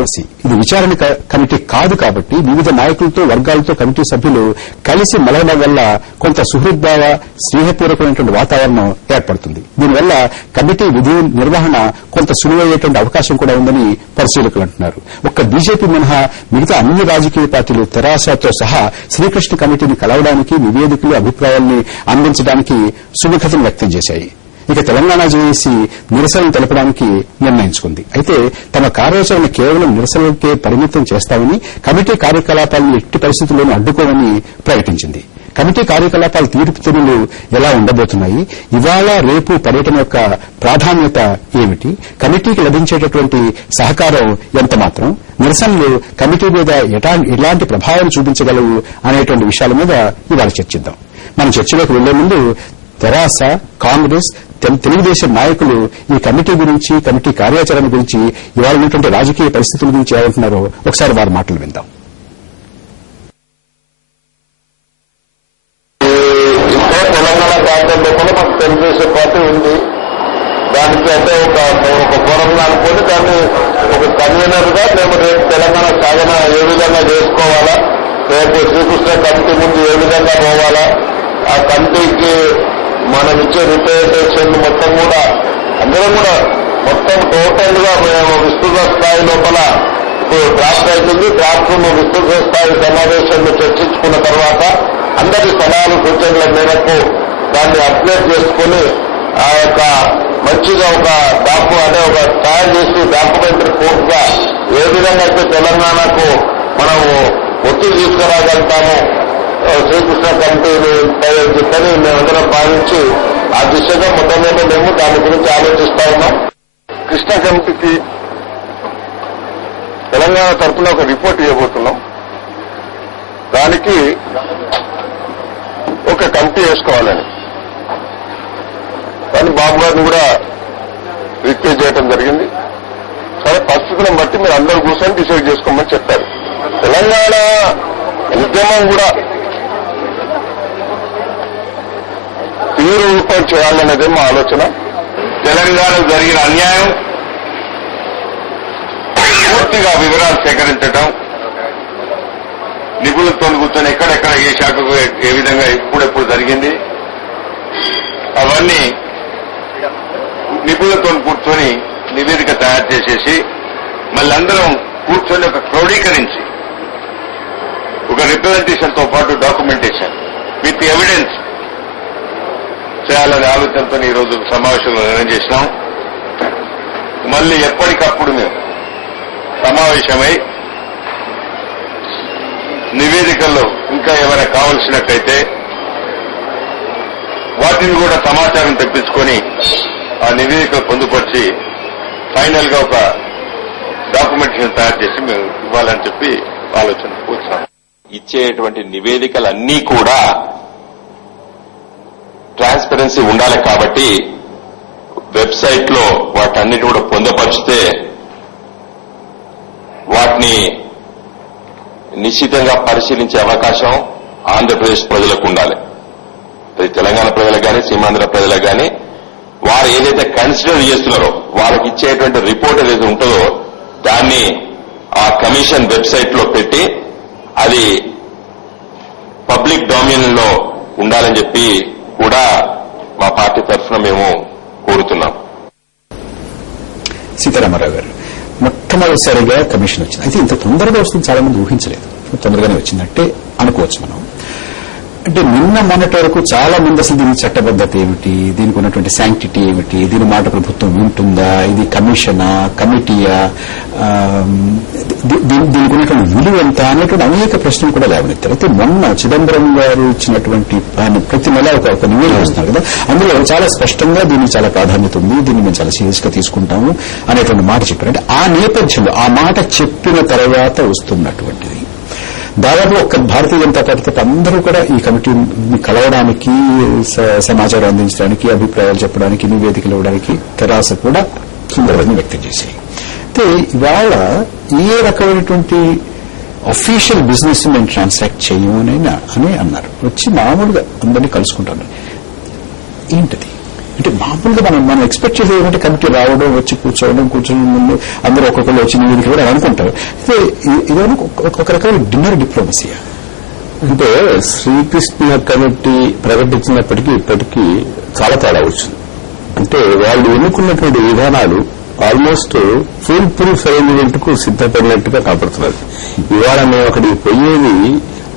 ఇది విచారణ కమిటీ కాదు కాబట్టి వివిధ నాయకులతో వర్గాలతో కమిటీ సభ్యులు కలిసి మలవడం వల్ల కొంత సుహృద్భావ స్నేహపూర్వకమైనటువంటి వాతావరణం ఏర్పడుతుంది. దీనివల్ల కమిటీ విధి నిర్వహణ కొంత సులువయ్యేటువంటి అవకాశం కూడా ఉందని పరిశీలకులు అంటున్నారు. ఒక్క బీజేపీ మినహా మిగతా అన్ని రాజకీయ పార్టీలు తెరాసతో సహా శ్రీకృష్ణ కమిటీని కలవడానికి నివేదికలు అభిప్రాయాల్ని అందించడానికి సుముఖతను వ్యక్తం చేశాయి. ఇక తెలంగాణ జేఏసీ నిరసనలు తెలపడానికి నిర్ణయించుకుంది. అయితే తమ కార్యాచరణ కేవలం నిరసనలకే పరిమితం చేస్తామని, కమిటీ కార్యకలాపాలను ఎట్టి పరిస్థితుల్లోనూ అడ్డుకోమని ప్రకటించింది. కమిటీ కార్యకలాపాల తీర్పుతెన్నులు ఎలా ఉండబోతున్నాయి, ఇవాళ రేపు పర్యటన యొక్క ప్రాధాన్యత ఏమిటి, కమిటీకి లభించేటటువంటి సహకారం ఎంతమాత్రం, నిరసనలు కమిటీ మీద ఎలాంటి ప్రభావం చూపించగలవు అనేటువంటి విషయాల మీద ఇవాళ చర్చిద్దాం. మన చర్చలోకి వెళ్లే ముందు తెరాస, కాంగ్రెస్, తెలుగుదేశం నాయకులు ఈ కమిటీ గురించి, కమిటీ కార్యాచరణ గురించి, ఇవాళ ఉన్నటువంటి రాజకీయ పరిస్థితుల గురించి ఏమంటున్నారో ఒకసారి వారి మాటలు విందాం. తెలంగాణ ప్రాంతంలో కూడా మాకు తెలుగుదేశం పార్టీ ఉంది. దానికి అంటే ఒక ఫోరంగా అనుకుని దాన్ని ఒక కన్వీనర్ గా మేము రేపు తెలంగాణ సాధన ఏ విధంగా చేసుకోవాలా, రేపు శ్రీకృష్ణ కమిటీ ముందు ఏ విధంగా పోవాలా, ఆ కమిటీకి మనం ఇచ్చే రిప్రజెంటేషన్ మొత్తం కూడా అందరం కూడా మొత్తం టోటల్ గా మేము విస్తృత స్థాయి లోపల ఇప్పుడు డ్రాఫ్ట్ అవుతుంది. డ్రాఫ్ట్ విస్తృత స్థాయి సమావేశంలో చర్చించుకున్న తర్వాత అందరి సలహాలు సూచనల మేరకు దాన్ని అప్డేట్ చేసుకుని ఆ యొక్క మంచిగా ఒక ఒక తయారు చేసి డాక్యుమెంట్ రిపోర్ట్ గా ఏ విధంగా అయితే తెలంగాణకు మనము ఒత్తిడి తీసుకురాగలుగుతాము శ్రీకృష్ణ కమిటీని చెప్పని మేమందరం భావించి ఆ దిశగా మొత్తం మీద మేము దాని గురించి ఆలోచిస్తా ఉన్నాం. కృష్ణ కమిటీకి తెలంగాణ తరఫున ఒక రిపోర్ట్ ఇవ్వబోతున్నాం. దానికి ఒక కమిటీ వేసుకోవాలని కానీ బాబు గారిని కూడా రిక్వెస్ట్ చేయడం జరిగింది. సరే పరిస్థితులను బట్టి మీరు అందరూ కూర్చొని డిసైడ్ చేసుకోమని చెప్పారు. తెలంగాణ ఉద్యమం కూడా తీవ్ర రూపం చేయాలనేదే మా ఆలోచన. తెలంగాణకు జరిగిన అన్యాయం పూర్తిగా వివరాలు సేకరించడం, నిపుణులతో కూర్చొని ఎక్కడెక్కడ ఏ శాఖకు ఏ విధంగా ఎప్పుడెప్పుడు జరిగింది అవన్నీ నిపుణులతో కూర్చొని నివేదిక తయారు చేసేసి మళ్ళీ అందరం కూర్చొని ఒక క్రోడీకరించి ఒక రిప్రజెంటేషన్ తో పాటు డాక్యుమెంటేషన్ విత్ ఎవిడెన్స్ చేయాలనే ఆలోచనతో ఈ రోజు సమావేశంలో నిర్ణయం చేసినాం. మళ్ళీ ఎప్పటికప్పుడు మేము సమావేశమై నివేదికల్లో ఇంకా ఏమైనా కావలసినట్టయితే వాటిని కూడా సమాచారం తెప్పించుకొని ఆ నివేదికలు పొందుపరిచి ఫైనల్ గా ఒక డాక్యుమెంటేషన్ తయారు చేసి మేము ఇవ్వాలని చెప్పి ఆలోచన కూర్చున్నాం. ఇచ్చేటువంటి నివేదికలన్నీ కూడా ట్రాన్స్పరెన్సీ ఉండాలి కాబట్టి వెబ్సైట్ లో వాటన్నిటి కూడా పొందపరిచితే వాటిని నిశ్చితంగా పరిశీలించే అవకాశం ఆంధ్రప్రదేశ్ ప్రజలకు ఉండాలి. తెలంగాణ ప్రజలకు కానీ, సీమాంధ్ర ప్రజలకు కానీ వారు ఏదైతే కన్సిడర్ చేస్తున్నారో వాళ్ళకి ఇచ్చేటువంటి రిపోర్ట్ ఏదైతే ఉంటుందో దాన్ని ఆ కమిషన్ వెబ్సైట్ లో పెట్టి అది పబ్లిక్ డొమైన్ లో ఉండాలని చెప్పి కూడా మా పార్టీ తరఫున మేము కోరుతున్నాం. సీతారామరావు గారు, మొట్టమొదటిసారిగా కమిషన్ వచ్చింది. అయితే ఇంత తొందరగా వస్తుంది చాలా మంది ఊహించలేదు. తొందరగానే వచ్చిందంటే అనుకోవచ్చు మనం. అంటే నిన్న మొన్నటి వరకు చాలా మంది అసలు దీని చట్టబద్దత ఏమిటి, దీనికి ఉన్నటువంటి శాంక్టిటీ ఏమిటి, దీని మాట ప్రభుత్వం వింటుందా, ఇది కమిషనా, కమిటీయా, దీనికి ఉన్నటువంటి విలువ ఎంత అనేటువంటి అనేక ప్రశ్నలు కూడా లేవనెత్తారు. అయితే మొన్న చిదంబరం గారు ఇచ్చినటువంటి ఆయన ప్రతి నెల ఒక నివేదిక వస్తున్నారు కదా, అందులో చాలా స్పష్టంగా దీనికి చాలా ప్రాధాన్యత ఉంది, దీన్ని మేము చాలా సీరియస్ గా తీసుకుంటాము అనేటువంటి మాట చెప్పారు. అంటే ఆ నేపథ్యంలో ఆ మాట చెప్పిన తర్వాత వస్తున్నటువంటిది దాదాపు ఒక్క భారతీయ జనతా పార్టీ అందరూ కూడా ఈ కమిటీని కలవడానికి, సమాచారం అందించడానికి, అభిప్రాయాలు చెప్పడానికి, నివేదికలు ఇవ్వడానికి తెరాస కూడా సుందరవాదిని వ్యక్తం చేశాయి. అయితే ఇవాళ ఏ రకమైనటువంటి అఫీషియల్ బిజినెస్ మేము ట్రాన్సాక్ట్ చేయము అని అన్నారు. వచ్చి మామూలుగా అందరినీ కలుసుకుంటాను. ఏంటది? అంటే మామూలుగా మనం ఎక్స్పెక్ట్ చేసేది ఏంటంటే కమిటీ రావడం, వచ్చి కూర్చోని ముందు అందరూ ఒక్కొక్కరు వచ్చి నివేదిక కూడా అనుకుంటారు. అయితే ఇదేమో ఒక రకమైన డిన్నర్ డిప్లొమసీ. అంటే శ్రీకృష్ణ కమిటీ ప్రకటించినప్పటికీ ఇప్పటికీ చాలా తేడా వచ్చింది. అంటే వాళ్ళు ఎన్నుకున్నటువంటి విధానాలు ఆల్మోస్ట్ ఫుల్ ప్రూఫ్ అరేంజ్మెంట్ కు సిద్ధపడినట్టుగా కనపడుతున్నది. ఇవాళ మేము అక్కడికి పోయేది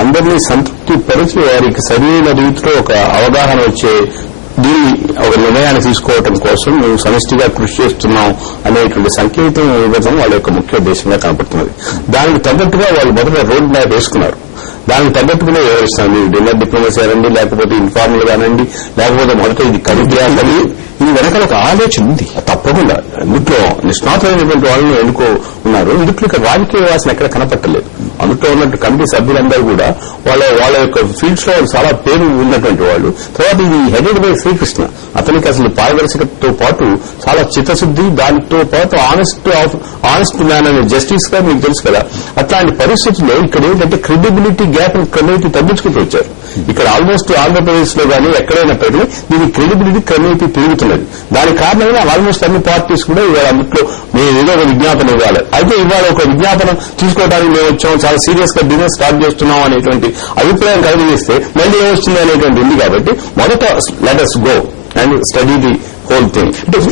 అందరినీ సంతృప్తి పరిచి వారికి సరైన రీతిలో ఒక అవగాహన వచ్చే దీన్ని ఒక నిర్ణయాన్ని తీసుకోవడం కోసం మేము సమిష్టిగా కృషి చేస్తున్నాం అనేటువంటి సంకేతం ఇవ్వడం వాళ్ళ యొక్క ముఖ్య ఉద్దేశంగా కనపడుతున్నది. దానికి తగ్గట్టుగా వాళ్ళు మొదట రోడ్ మ్యాప్ వేసుకున్నారు. దానికి తగ్గట్టుగానే వ్యవహరిస్తాం. మీరు డిన్నర్ డిప్లొమసీ అనండి, లేకపోతే ఇన్ఫార్మల్ గానండి, లేకపోతే మొదట ఇది కమిటీ అని ఇది వెనకాల ఒక ఆలోచన ఉంది తప్పకుండా. ఇందులో నిష్ణాతులైనటువంటి వాళ్ళని ఎన్నుకో ఉన్నారు. ఇందులో ఇక్కడ రాజకీయ వాసన ఎక్కడ కనపట్టలేదు. అందులో ఉన్నట్టు కమిటీ సభ్యులందరూ కూడా వాళ్ళ యొక్క ఫీల్డ్స్ లో చాలా పేరు ఉన్నటువంటి వాళ్ళు. తర్వాత ఇది హెడెడ్ బై శ్రీకృష్ణ. అతనికి అసలు పారదర్శకతతో పాటు చాలా చిత్తశుద్ది, దానితో పాటు ఆనెస్ట్ మ్యాన్ అనే జస్టిస్ గా మీకు తెలుసు కదా. అట్లాంటి పరిస్థితుల్లో ఇక్కడ ఏంటంటే క్రెడిబిలిటీ గ్యాప్ క్రమేపీ తగ్గించుకుంటూ వచ్చారు. ఇక్కడ ఆల్మోస్ట్ ఆంధ్రప్రదేశ్ లో కానీ ఎక్కడైనప్పటికీ దీని క్రెడిబిలిటీ క్రమేపీ పెరుగుతున్నది. దానికి కారణంగా ఆల్మోస్ట్ అన్ని పార్టీస్ కూడా ఇవాళ అందులో మేము ఏదో ఒక విజ్ఞాపన ఇవ్వాలి. అయితే ఇవాళ ఒక విజ్ఞాపనం తీసుకోవడానికి మేము వచ్చాం, చాలా సీరియస్ గా బిజినెస్ స్టార్ట్ చేస్తున్నాం అనేటువంటి అభిప్రాయం కలిగిస్తే మళ్ళీ ఏమొస్తుంది అనేటువంటి ఉంది. కాబట్టి మొదట let us go and study the whole thing. అంటే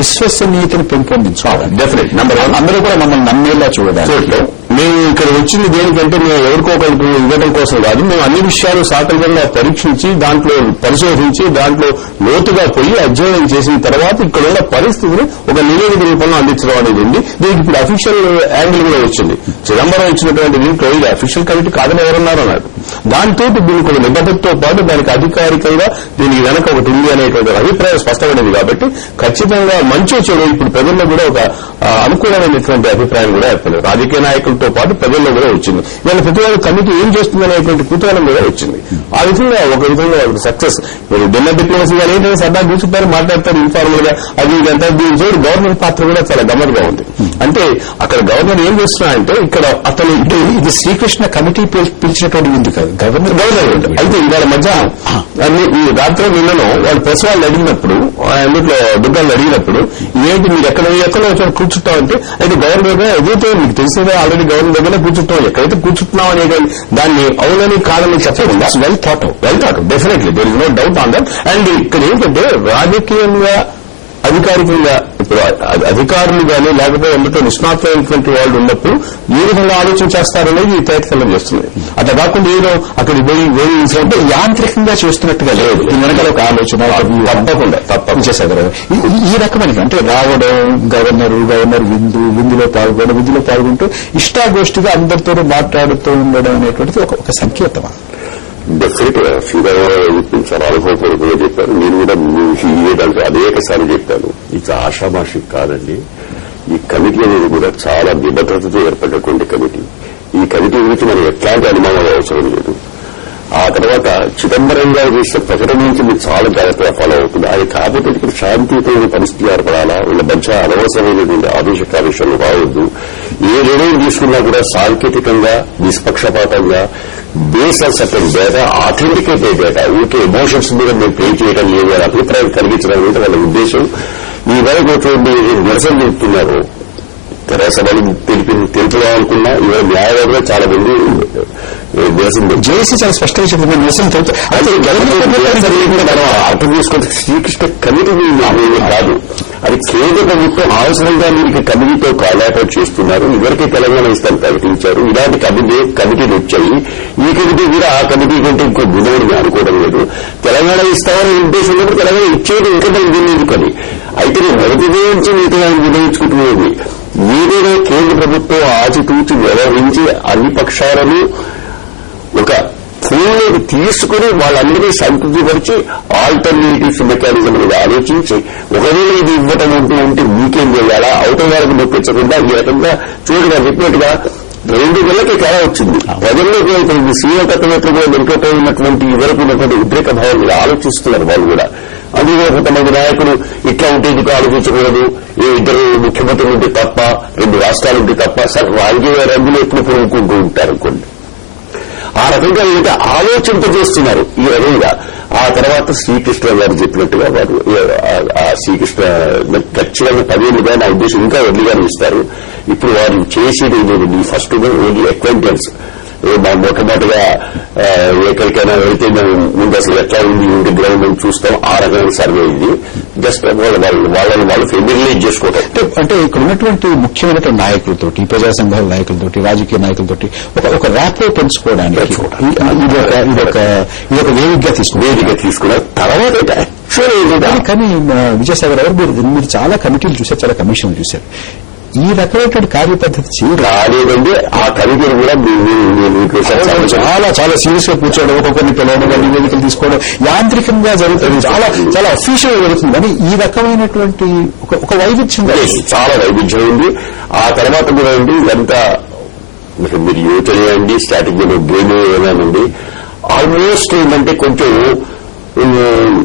విశ్వసనీయతను పెంపొందించాలి. Definite number 1. అందరూ కూడా మమ్మల్ని నమ్మేలా చూడాలి. మేము ఇక్కడ వచ్చింది దేనికంటే మేము ఎవరికో ఒకరికి ఇవ్వడం కోసం కాదు. మేము అన్ని విషయాలు సాకల్యంగా పరీక్షించి, దాంట్లో పరిశోధించి, దాంట్లో లోతుగా పోయి అధ్యయనం చేసిన తర్వాత ఇక్కడ ఉన్న పరిస్థితిని ఒక నివేదిక రూపంలో అందించడం అనేది ఉంది. దీనికి ఇప్పుడు అఫీషియల్ యాంగిల్ కూడా వచ్చింది. చిదంబరం ఇచ్చినటువంటి దీంట్లో ఇది అఫీషియల్ కమిటీ కాదని ఎవరన్నారు అన్నాడు. దాంతో దీనికి ఒక నిబద్ధతతో పాటు దానికి అధికారికంగా దీనికి వెనక ఒకటి ఉంది అనేటువంటి అభిప్రాయం స్పష్టమైనది. కాబట్టి ఖచ్చితంగా మంచి చెడు ఇప్పుడు ప్రజల్లో కూడా ఒక అనుకూలమైనటువంటి అభిప్రాయం కూడా ఏర్పడింది. రాజకీయ నాయకులతో పాటు ప్రజల్లో కూడా వచ్చింది. ఇవాళ ప్రతివాడు కమిటీ ఏం చేస్తుంది అనేటువంటి కుతూహలం కూడా వచ్చింది. ఆ విధంగా ఒక విధంగా సక్సెస్. మీరు డిన్నర్ డిప్లొమసీ గారు ఏంటంటే సరదా కూర్చుంటారు, మాట్లాడతారు ఇన్ఫార్మల్ గా, అది ఇదంతా. దీని చూడు గవర్నర్ పాత్ర కూడా చాలా గమ్మత్తుగా ఉంది. అంటే అక్కడ గవర్నర్ ఏం చేస్తున్నారంటే ఇక్కడ అతను ఇది శ్రీకృష్ణ కమిటీ పిలిచినటువంటి ఉంది కాదు, గవర్నర్ అయితే ఇవాళ మధ్యాహ్నం ఈ రాత్రి నిన్నను వాళ్ళు ప్రెస్ వాళ్ళు అడిగినప్పుడు, అందులో దుర్గాలు అడిగినప్పుడు ఏంటి మీరు ఎక్కడో వచ్చి కూర్చుంటామంటే, అయితే గవర్నర్ గా ఏదైతే మీకు తెలిసిందో ఆల్రెడీ గవర్నర్ దగ్గర కూర్చుంటాం, ఎక్కడైతే కూర్చుంటున్నాం అనే దాన్ని అవునని కాదని చెప్పకుండా well thought definitely there is no doubt on that. And ఇక్కడ ఏంటంటే రాజకీయంగా అధికారికంగా ఇప్పుడు అధికారులు కానీ లేకపోతే ఎందుకంటే నిష్ణాతులైనటువంటి వాళ్ళు ఉన్నప్పుడు ఏ విధంగా ఆలోచన చేస్తారనేది తేటతెల్లం చేస్తుంది. అట్లా కాకుండా ఏదో అక్కడ పోయి యాంత్రికంగా చేస్తున్నట్టుగా లేదు. ఈ వెనకాల ఒక ఆలోచన తప్పకుండా చేశారు. ఈ రకమైన అంటే రావడం, గవర్నర్ విందులో పాల్గొంటూ ఇష్టాగోష్ఠిగా అందరితో మాట్లాడుతూ ఉండడం అనేటువంటిది ఒక సంకేతమా? డెఫినెట్ గా శ్రీరామారావు చాలా అనుభవపూర్వకంగా చెప్పారు. నేను కూడా దానికి అనేకసార్లు చెప్పాను. ఇక ఆషామాషి కాదండి. ఈ కమిటీ అనేది కూడా చాలా నిబద్ధతతో ఏర్పడినటువంటి కమిటీ. ఈ కమిటీ గురించి మనం ఎట్లాంటి అనుమానాలు అవసరం లేదు. ఆ తర్వాత చిదంబరం గారు చేసిన ప్రకటన నుంచి మీరు చాలా జాగ్రత్తగా ఫాలో అవుతుంది. అది కాకపోతే ఇక్కడ శాంతియుతమైన పరిస్థితి ఏర్పడాలా, వీళ్ళ మధ్య అనవసరమైనటువంటి ఆదేశాలు రావద్దు. ఏ నిర్ణయం తీసుకున్నా కూడా సాంకేతికంగా నిష్పక్షపాతంగా base on certain data, authenticated data, ఊరికే ఎమోషన్స్ మీద మేము పే చేయడం లేదు అని అభిప్రాయం కలిగించడం అనేది వాళ్ళ ఉద్దేశం. ఈ వరకు నిరసన చెబుతున్నారు. తెరాసభలు తెలుపుదామనుకున్నా ఇవాళ న్యాయవాదులు చాలా మంది నిరసన జేసీ చాలా స్పష్టంగా చెప్తున్నారు. నిరసన మనం అర్థం చేసుకుంటే శ్రీకృష్ణ కమిటీ కాదు, అది కేంద్ర ప్రభుత్వం అవసరంగా మీకు కమిటీతో కాలాపరేట్ చేస్తున్నారు. ఇవరికే తెలంగాణ ఇస్తాను ప్రకటించారు. ఇలాంటి కమిటీలు వచ్చాయి. ఈ కమిటీ కూడా ఆ కమిటీ కంటే ఇంకో గుణవుడిని అనుకోవడం లేదు. తెలంగాణ ఇస్తామని ఉద్దేశం ఉన్నప్పుడు తెలంగాణ ఇచ్చేది ఇంకా దీన్ని పని అయితే మొదటిదే నుంచి మిగతా నిర్ణయించుకుంటున్నది. ఏదైనా కేంద్ర ప్రభుత్వం ఆచితూచి వ్యవహరించి అన్ని పక్షాలను ఒక ఫోన్లోకి తీసుకుని వాళ్ళందరినీ సంతృప్తిపరిచి ఆల్టర్నేటివ్స్ మెకానిజం మీద ఆలోచించి ఒకవేళ ఇది ఇవ్వటం ఉంటే మీకేం చేయాలా, అవతల వారికి నొప్పించకుండా ఈ రకంగా చూడగా చెప్పినట్టుగా 2 నెలలకి తేడా వచ్చింది. ప్రజల్లోకి సీఎం కట్టనట్లుగా వెనుకపోయినటువంటి ఇవరకు ఉన్నటువంటి ఉద్రేక భావం మీద ఆలోచిస్తున్నారు వాళ్ళు కూడా. అందుకే కొంతమంది నాయకులు ఇట్లా ఉంటే ఇది ఆలోచించకూడదు, ఏ 2 ముఖ్యమంత్రులు ఉంటే తప్ప, 2 రాష్ట్రాలు ఉంటే తప్ప, సార్ రాజకీయ రంగులు ఎప్పుడు పొరుగుకుంటూ ఉంటారు అనుకోండి. ఆ రకంగా ఏదైతే ఆలోచింపజేస్తున్నారు ఈ రకంగా. ఆ తర్వాత శ్రీకృష్ణ గారు చెప్పినట్టుగా వారు ఆ శ్రీకృష్ణ ఖచ్చితంగా 10 ఏళ్ళుగా నా ఉద్దేశం ఇంకా ఎర్లీగానే ఇస్తారు. ఇప్పుడు వారు చేసేది లేదండి. First only acquaintance. మొట్టమొదటిగా ఎక్కడికైనా వెళితే మేము ముందు అసలు ఎట్లా ఉంది ఇంటి గ్రౌండ్ అని చూస్తాం. ఆ రకమైన సర్వే ఇది. జస్ట్ వాళ్ళు ఫెమిలియరైజ్ చేసుకోవటం. అంటే ఇక్కడ ఉన్నటువంటి ముఖ్యమైనటువంటి నాయకులతోటి, ప్రజా సంఘాల నాయకులతోటి, రాజకీయ నాయకులతోటి ఒక ర్యాపో పెంచుకోవడానికి ఇదొక వేదికగా తీసుకున్నారు. తర్వాత కానీ విజయసాగర్ గారు మీరు చాలా కమిటీలు చూశారు, చాలా కమిషన్లు చూశారు. ఈ రకమైనటువంటి కార్యపద్ధతి రాలేదండి. ఆ కమిటీలు కూడా చాలా చాలా సీరియస్ గా కూర్చోవడం, ఒక్కొక్కరిని పిలవడం, నివేదికలు తీసుకోవడం యాంత్రికంగా జరుగుతుంది, చాలా చాలా అఫీషియల్ గా జరుగుతుంది. కానీ ఈ రకమైనటువంటి ఒక వైవిధ్యం, చాలా వైవిధ్యం ఉంది. ఆ తర్వాత కూడా అండి ఎంత మీరు యువతలే అండి, స్ట్రాటజీలో గేమ్ ఏమైనానండి, ఆల్మోస్ట్ ఏంటంటే కొంచెం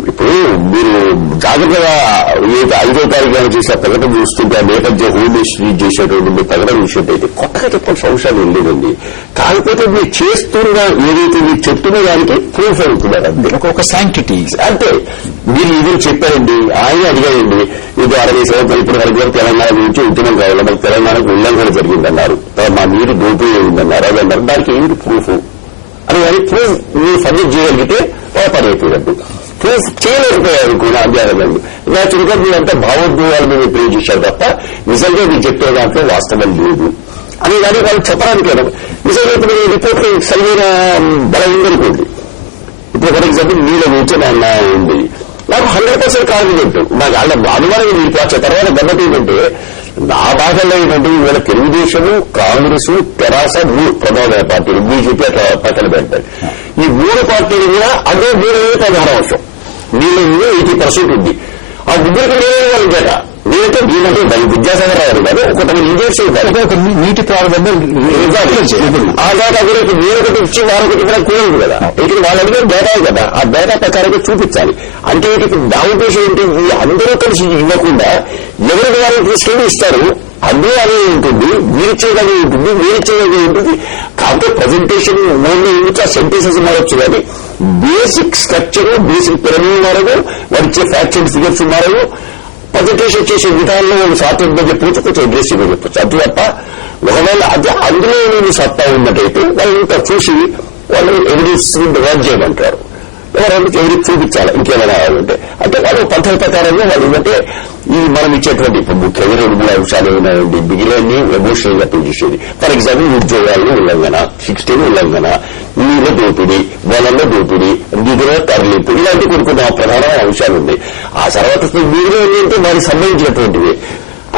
ఇప్పుడు మీరు జాగ్రత్తగా 5వ తారీఖు చేసే ప్రకటన చూస్తుంటే ఆ నేపథ్య హోమ్ మినిస్ట్రీ చేసేటువంటి ప్రకటన చూసినట్టయితే కొత్తగా చెప్పాల్సిన అవసరాలు ఉండేదండి. కాకపోతే మీరు చేస్తున్న ఏదైతే మీరు చెప్తున్న దానికి ప్రూఫ్ అవుతున్నారు అంతే. ఒక శాంక్టిటీ అంటే మీరు ఇది చెప్పారండి, ఆయన అడిగారండి, ఇది 60 సంవత్సరాలు ఇప్పటి వరకు తెలంగాణ గురించి ఉద్యమం కావాలి, మనకు తెలంగాణకు ఉల్లంఘన జరిగిందన్నారు, మా నీరు దోపిడీ అయిందన్నారు, అది అన్నారు. దానికి ఏంటి ప్రూఫ్ అని కానీ ప్రూఫ్ మీరు సబ్మిట్ చేయగలిగితే పడైపోయినట్టు. ప్రూఫ్ చేయలేకపోయారు కూడా అధ్యాయంలో. న్యాచురల్గా మీరంతా భావోద్వేగాల మీద ప్రే చేశారు తప్ప నిజంగా మీరు చెప్పే దాంట్లో వాస్తవం లేదు అని కానీ వాళ్ళు చెప్పడానికి నిజంగా ఇప్పుడు రిపోర్ట్ సరైన బలం ఉందనుకోండి. ఇప్పుడు ఫర్ ఎగ్జాంపుల్ మీలో గురించి ఉంది, నాకు 100% కాన్ఫిడెంట్, నాకు వాళ్ళ అనుమానం మీకు తర్వాత గమ్మతి ఏంటంటే నా భాషలో ఏంటంటే ఇవాళ తెలుగుదేశము, కాంగ్రెస్, తెరాస 3 ప్రధాన పార్టీలు, బీజేపీ అట్లా పక్కన పెడతాయి. ఈ 3 పార్టీలు కూడా అదే 3 ప్రధాన అంశం. వీళ్ళు 80% ఉంది. ఆ ముగ్గురికి లేని వాళ్ళు జట నేనంటే వీళ్ళంటే విద్యాసాగర్ గారు కాదు, ఒకటి ఇంజనీర్స్ నీటి ప్రారంభంలో ఆ డేటా కూడా వీరొకటి ఇచ్చి వారొకటి కూడా కూడదు కదా. ఇక్కడ వాళ్ళు అడిగిన డేటా కదా, ఆ డేటా ప్రకారంగా చూపించాలి. అంటే నా ఉద్దేశం ఏంటి, అందరూ కలిసి ఇవ్వకుండా ఎవరికి వాళ్ళు తీసుకెళ్లి ఇస్తారు. అదే అదే ఉంటుంది, వీరిచ్చేది ఉంటుంది, వీరిచ్చేది ఉంటుంది. కాబట్టి ప్రజెంటేషన్ ఓన్లీ ఇంకా సెంటెన్సెస్ మారొచ్చు కానీ బేసిక్ స్ట్రక్చర్, బేసిక్ పిరమిడ్ మారదు, వారిచ్చే ఫ్యాక్ట్స్ అండ్ ఫిగర్స్ మారదు. ప్రజెంటేషన్ చేసే విధానంలో వాళ్ళు సాధ్యంగా చెప్పవచ్చు, కొంచెం అగ్రెసివ్గా చెప్పచ్చు. అంతే తప్ప ఒకవేళ అది అందులో నేను సత్తా ఉన్నట్టయితే వాళ్ళు ఇంకా చూసి వాళ్ళు ఎవిడెన్స్ వర్క్ చేయమంటారు. ఎవరైనా ఎవిడెన్స్ చూపించాలి ఇంకేమైనా అంటే. అంటే వాళ్ళు పద్ధతి ప్రకారంగా వాళ్ళు ఏంటంటే ఈ మనం ఇచ్చేటువంటి ఇప్పుడు ముఖ్యంగా 2-3 అంశాలు ఏమైనాయండి, మిగిలిన ఎమోషనల్ గా పనిచేసేది. ఫర్ ఎగ్జాంపుల్ ఉద్యోగాల్లో ఉల్లంఘన, 16 ఉల్లంఘన, నీళ్ళ దోపిడీ, వనరుల దోపిడీ, నిధుల తరలింపు, ఇలాంటి కొన్ని ప్రధానమైన అంశాలు ఉన్నాయి. ఆ తర్వాత మిగిలిన ఏంటంటే వారికి సంబంధించినటువంటివి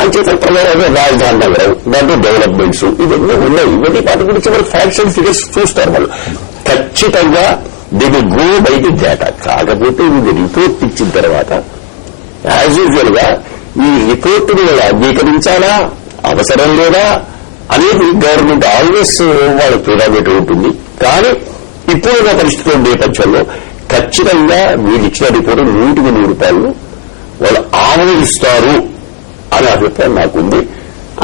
అంచేత ప్రధానంగా రాజధాని నగరం, దాంట్లో డెవలప్మెంట్స్ ఇవన్నీ ఉన్నాయి. ఇవన్నీ వాటి గురించి వాళ్ళు ఫ్యాక్ట్స్ అండ్ ఫిగర్స్ చూస్తారు. వాళ్ళు ఖచ్చితంగా they will go by the data. కాకపోతే ఇది రిపోర్ట్ ఇచ్చిన తర్వాత యాజ్ యూజువల్ గా ఈ రిపోర్టుని అంగీకరించాలా, అవసరం లేదా అనేది గవర్నమెంట్ ఆల్వేస్ వాళ్ళ ప్రిరాగేటివ్ ఉంటుంది. కానీ ఇప్పుడున్న పరిస్థితుల నేపథ్యంలో ఖచ్చితంగా వీళ్ళు ఇచ్చిన రిపోర్టు 100% వాళ్ళు ఆమోదిస్తారు అనే అభిప్రాయం నాకుంది.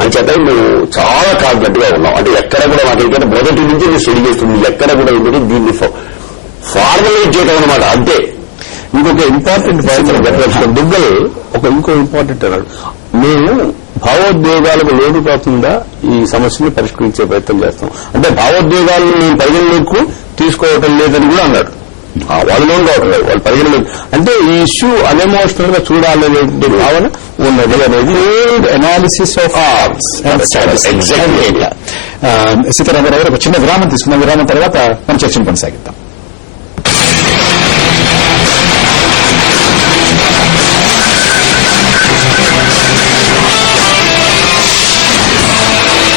అంచేత మేము చాలా కాన్ఫిడెంట్ గా ఉన్నాం. అంటే ఎక్కడ కూడా మాకు మొదటి నుంచి మేము స్టడీ చేస్తుంది, ఎక్కడ కూడా ఏంటంటే దీన్ని ఫార్మలైజ్ చేయడం అనమాట. అంతే. ఇంకొక ఇంపార్టెంట్ పాయింట్ దుగ్గలు ఇంకో ఇంపార్టెంట్ అన్నాడు, మేము భావోద్వేగాలకు లోటు కాకుండా ఈ సమస్యని పరిష్కరించే ప్రయత్నం చేస్తాం. అంటే భావోద్వేగాలను మేము పరిగణలోకి తీసుకోవటం లేదని కూడా అన్నాడు. వాళ్ళు లోన్ కావటం లేదు, వాళ్ళు పరిగణలోకి. అంటే ఈ ఇష్యూ అన్ఎమోషనల్ గా చూడాలనే భావన ఉన్నది అనేది అనాలిసిస్ ఆఫ్ ఆర్ట్స్. సీతారామరావు గారు ఒక చిన్న విరామం తీసుకున్న విరామం తర్వాత మనం చర్చను కొనసాగిద్దాం.